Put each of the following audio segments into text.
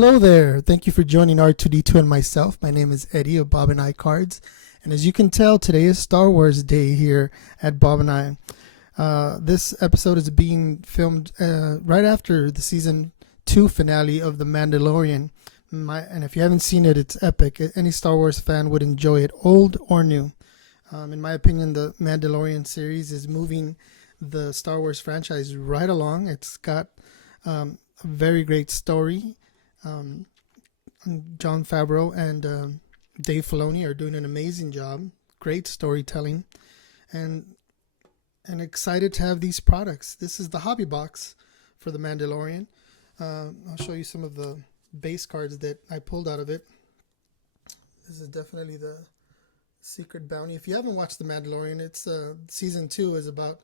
hello there. Thank you for joining R2D2 and myself. My name is Eddie of Bob and I Cards. And as you can tell, today is Star Wars Day here at Bob and I. This episode is being filmed right after the season 2 finale of The Mandalorian. And if you haven't seen it, it's epic. Any Star Wars fan would enjoy it, old or new. In my opinion, the Mandalorian series is moving the Star Wars franchise right along. It's got a very great story. Jon Favreau and Dave Filoni are doing an amazing job. Great storytelling, and excited to have these products. This is the hobby box for the Mandalorian. I'll show you some of the base cards that I pulled out of it. This is definitely the Secret Bounty. If you haven't watched the Mandalorian, it's season 2 is about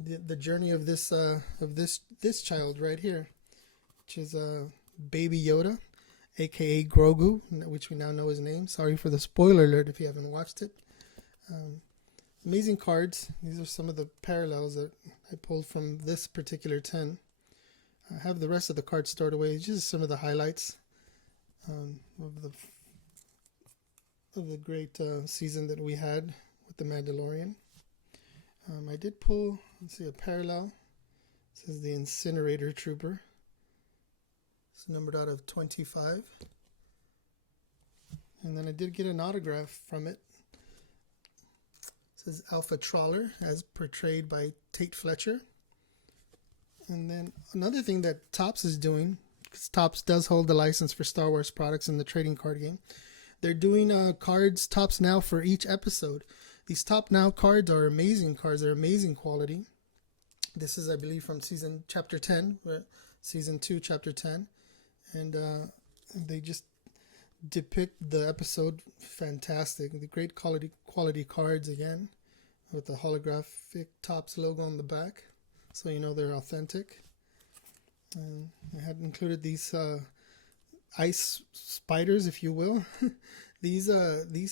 the journey of this child right here, which is Baby Yoda, aka Grogu, which we now know his name. Sorry for the spoiler alert if you haven't watched it. Amazing cards. These are some of the parallels that I pulled from this particular 10. I have the rest of the cards stored away. Just some of the highlights of the great season that we had with the Mandalorian. I did pull, let's see, a parallel. It says the Incinerator Trooper. It's numbered out of 25. And then I did get an autograph from it. It says Alpha Trawler, as portrayed by Tate Fletcher. And then another thing that Topps is doing, because Topps does hold the license for Star Wars products in the trading card game, they're doing cards Topps Now for each episode. These Top Now cards are amazing cards. They're amazing quality. This is, I believe, from chapter 10, season 2, chapter 10. And they just depict the episode fantastic. The great quality cards again, with the holographic Topps logo on the back, so you know they're authentic. And I had included these ice spiders, if you will. These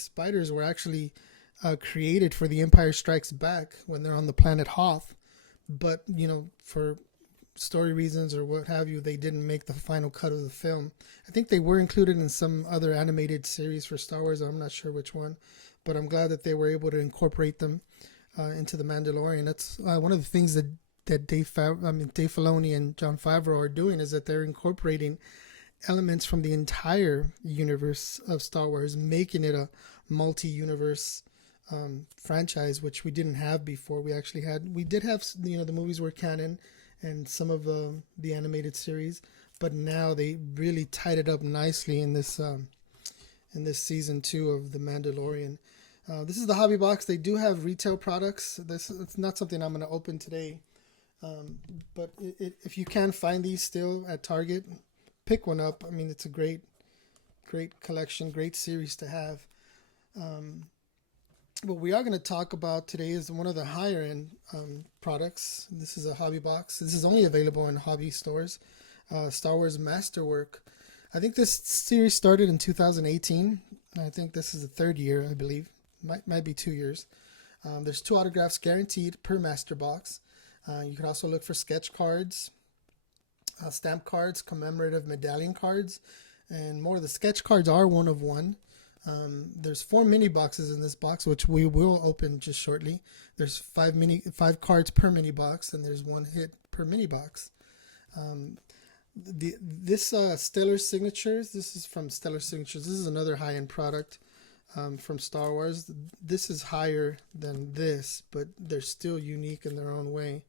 spiders were actually created for The Empire Strikes Back when they're on the planet Hoth, but for story reasons or what have you, they didn't make the final cut of the film. I think they were included in some other animated series for Star Wars. I'm not sure which one, but I'm glad that they were able to incorporate them into the Mandalorian. That's one of the things that Dave Filoni and Jon Favreau are doing, is that they're incorporating elements from the entire universe of Star Wars, making it a multi-universe franchise, which we didn't have before. We did have the movies were canon and some of the animated series, but now they really tied it up nicely in this season 2 of The Mandalorian. This is the hobby box. They do have retail products. It's not something I'm going to open today, but if you can find these still at Target, pick one up. I mean, it's a great collection, great series to have. What we are going to talk about today is one of the higher end products. This is a hobby box. This is only available in hobby stores. Star Wars Masterwork. I think this series started in 2018. I think this is the third year, I believe. Might be 2 years. There's 2 autographs guaranteed per master box. You can also look for sketch cards, stamp cards, commemorative medallion cards, and more. The sketch cards are one of one. There's 4 mini boxes in this box, which we will open just shortly. There's 5 cards per mini box, and there's 1 hit per mini box. This Stellar Signatures, this is from Stellar Signatures. This is another high-end product from Star Wars. This is higher than this, but they're still unique in their own way.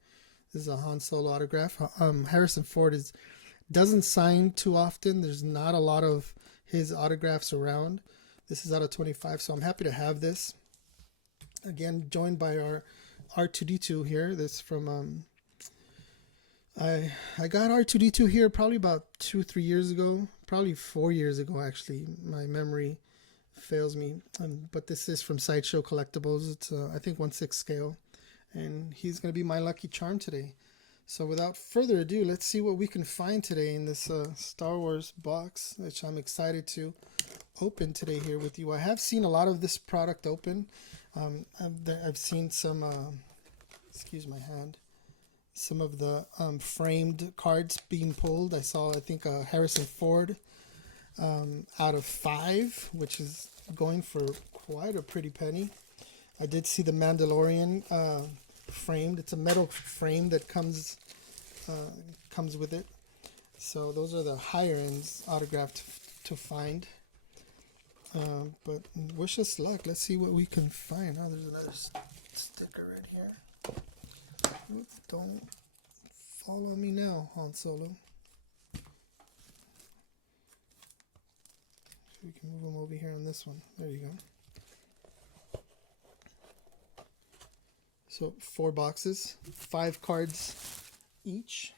This is a Han Solo autograph. Harrison Ford doesn't sign too often. There's not a lot of his autographs around. This is out of 25, so I'm happy to have this. Again, joined by our R2D2 here. This from I got R2D2 here probably about 2-3 years ago, probably 4 years ago actually. My memory fails me, but this is from Sideshow Collectibles. It's I think 1/6 scale, and he's going to be my lucky charm today. So without further ado, let's see what we can find today in this Star Wars box, which I'm excited to open today here with you. I have seen a lot of this product open. I've seen some, excuse my hand, some of the framed cards being pulled. I saw, I think, Harrison Ford out of 5, which is going for quite a pretty penny. I did see the Mandalorian framed. It's a metal frame that comes with it. So those are the higher ends autographed to find. But wish us luck. Let's see what we can find. Oh, there's another sticker right here. Oops, don't follow me now, Han Solo. We can move them over here on this one. There you go. So 4 boxes, 5 cards each.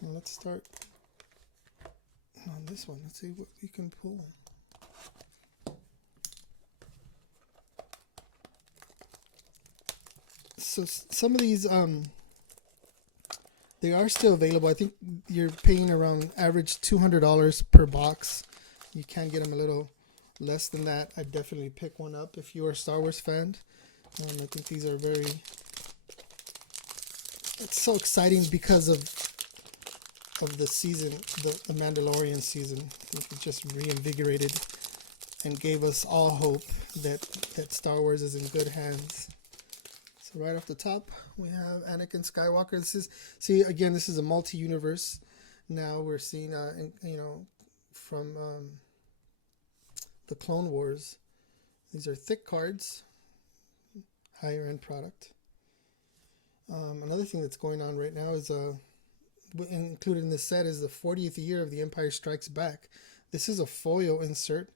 Now let's start on this one. Let's see what we can pull. So some of these, they are still available. I think you're paying around average $200 per box. You can get them a little less than that. I'd definitely pick one up if you're a Star Wars fan. I think these are very... It's so exciting because of the season, the Mandalorian season. I think it just reinvigorated and gave us all hope that Star Wars is in good hands. So right off the top, we have Anakin Skywalker. This is a multi-universe. Now we're seeing, from the Clone Wars. These are thick cards, higher end product. Another thing that's going on right now is included in this set is the 40th year of The Empire Strikes Back. This is a foil insert,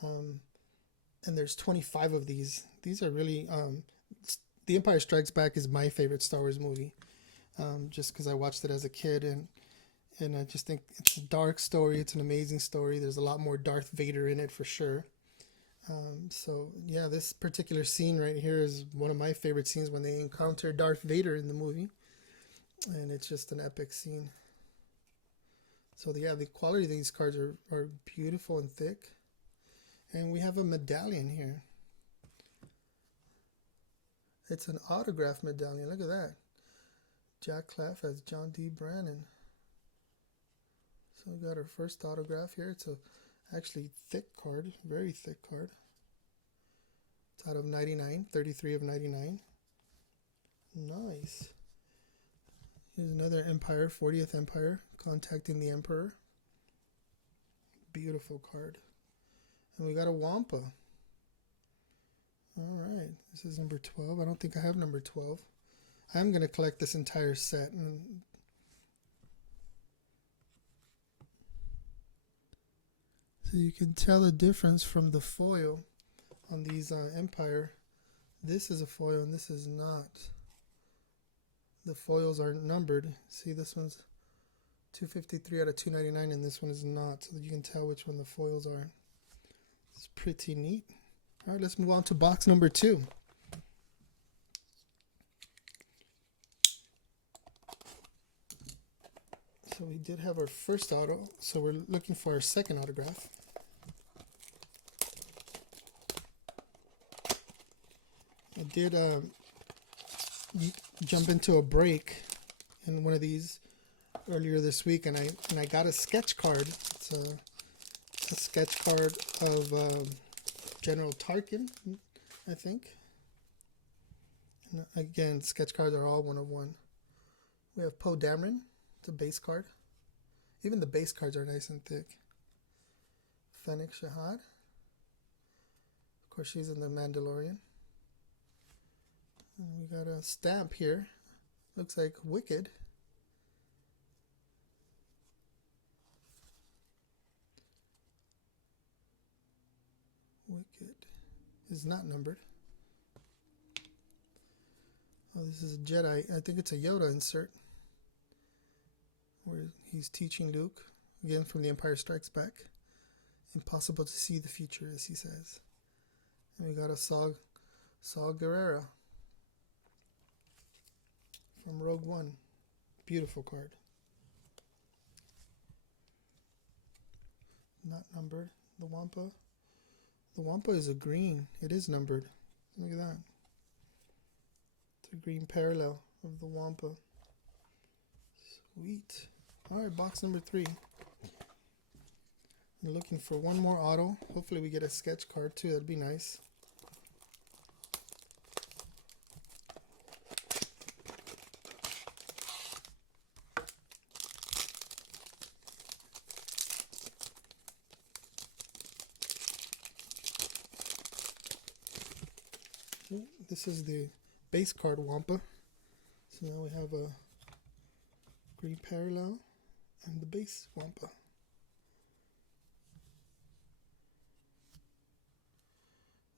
and there's 25 of these. These are really The Empire Strikes Back is my favorite Star Wars movie, just because I watched it as a kid, and I just think it's a dark story. It's an amazing story. There's a lot more Darth Vader in it for sure. So yeah, this particular scene right here is one of my favorite scenes when they encounter Darth Vader in the movie, and it's just an epic scene. So yeah, the quality of these cards are beautiful and thick. And we have a medallion here. It's an autograph medallion. Look at that. Jack Clef as John D. Brannon. So we got our first autograph here. It's a actually thick card, very thick card. It's out of 99, 33 of 99. Nice. Here's another Empire, 40th Empire, contacting the Emperor. Beautiful card. And we got a Wampa. All right, this is number 12. I don't think I have number 12. I'm going to collect this entire set. So you can tell the difference from the foil on these Empire. This is a foil and this is not. The foils are numbered. See, this one's 253 out of 299 and this one is not. So that you can tell which one the foils are. It's pretty neat. All right, let's move on to box number 2. So we did have our first auto, so we're looking for our second autograph. I did jump into a break in one of these earlier this week, and I got a sketch card. It's a sketch card of General Tarkin, I think. And again, sketch cards are all one of one. We have Poe Dameron. It's a base card. Even the base cards are nice and thick. Fennec Shahad. Of course, she's in the Mandalorian. And we got a stamp here. Looks like Wicked. Wicked is not numbered. Oh, this is a Jedi. I think it's a Yoda insert, where he's teaching Luke, again from The Empire Strikes Back. Impossible to see the future, as he says. And we got a Saw Gerrera from Rogue One. Beautiful card. Not numbered. The Wampa. The Wampa is a green. It is numbered. Look at that. It's a green parallel of the Wampa. Sweet. Alright, box number 3. I'm looking for one more auto. Hopefully we get a sketch card too. That'd be nice. This is the base card Wampa. So now we have a green parallel and the base Wampa.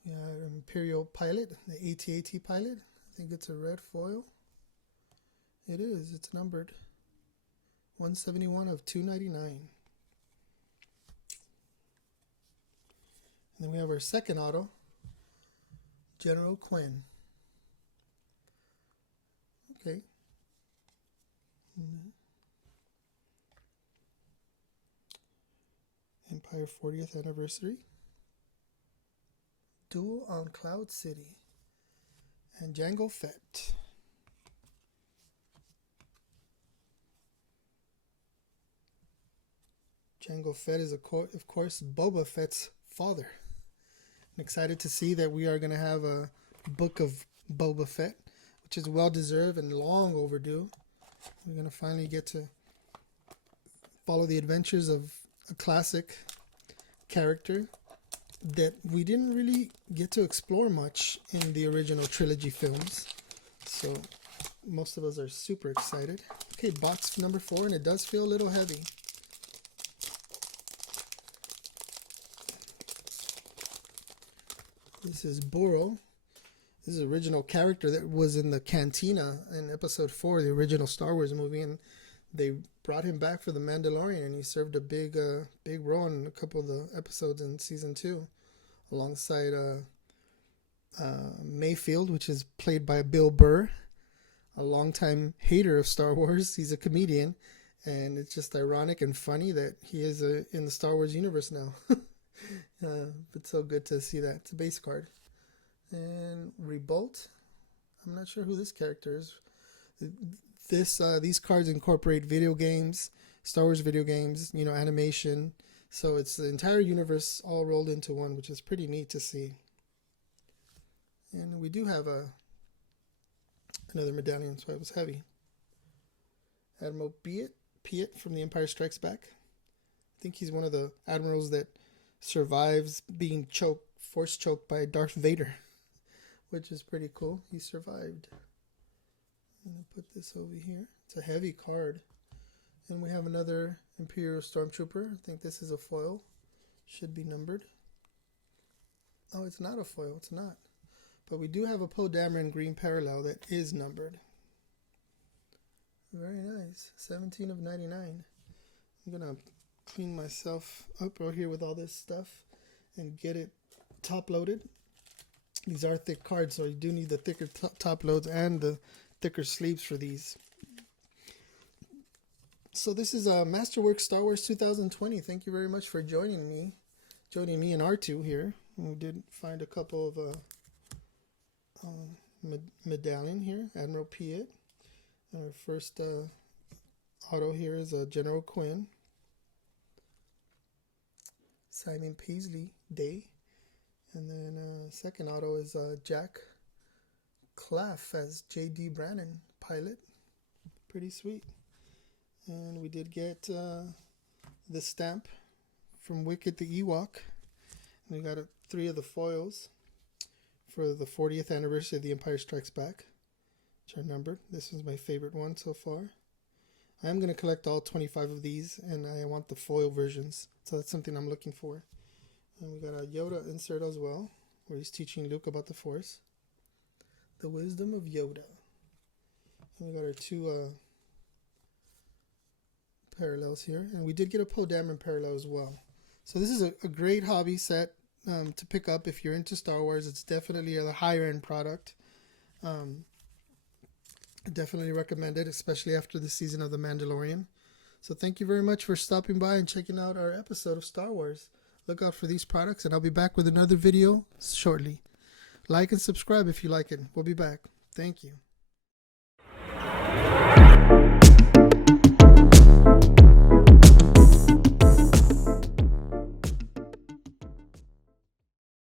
We have an Imperial Pilot, the AT-AT Pilot. I think it's a red foil. It is. It's numbered 171 of 299. And then we have our second auto, General Quinn. Okay. Empire 40th anniversary. Duel on Cloud City. And Jango Fett. Jango Fett is, of course, Boba Fett's father. I'm excited to see that we are going to have a book of Boba Fett, which is well deserved and long overdue. We're going to finally get to follow the adventures of a classic character that we didn't really get to explore much in the original trilogy films. So most of us are super excited. Okay, box number 4, and it does feel a little heavy. This is Burrow. This is an original character that was in the cantina in episode 4, the original Star Wars movie, and they brought him back for the Mandalorian, and he served a big role in a couple of the episodes in season 2, alongside Mayfield, which is played by Bill Burr, a longtime hater of Star Wars. He's a comedian, and it's just ironic and funny that he is in the Star Wars universe now. But so good to see that. It's a base card. And Rebolt. I'm not sure who this character is. These cards incorporate video games, Star Wars video games, animation. So it's the entire universe all rolled into one, which is pretty neat to see. And we do have another medallion, so it was heavy. Admiral Piet from The Empire Strikes Back. I think he's one of the admirals that survives being force choked by Darth Vader, which is pretty cool. He survived. I'm going to put this over here. It's a heavy card. And we have another Imperial Stormtrooper. I think this is a foil. Should be numbered. Oh, it's not a foil. It's not. But we do have a Poe Dameron green parallel that is numbered. Very nice. 17 of 99. I'm going to clean myself up right here with all this stuff and get it top loaded. These are thick cards, so you do need the thicker top loads and the thicker sleeves for these. So this is Masterworks Star Wars 2020. Thank you very much for joining me and R2 here. We did find a couple of medallion here, Admiral Piet. Our first auto here is General Quinn. Simon Paisley Day. And then second auto is Jack Claff as J.D. Brannon, pilot. Pretty sweet. And we did get the stamp from Wicket the Ewok. And we got 3 of the foils for the 40th anniversary of The Empire Strikes Back, which are numbered. This is my favorite one so far. I am going to collect all 25 of these, and I want the foil versions. So that's something I'm looking for. And we got a Yoda insert as well, where he's teaching Luke about the Force. The Wisdom of Yoda. And we got our 2 parallels here. And we did get a Poe Dameron parallel as well. So this is a great hobby set to pick up if you're into Star Wars. It's definitely a higher end product. I definitely recommend it, especially after the season of The Mandalorian. So thank you very much for stopping by and checking out our episode of Star Wars. Look out for these products, and I'll be back with another video shortly. Like and subscribe if you like it. We'll be back. Thank you.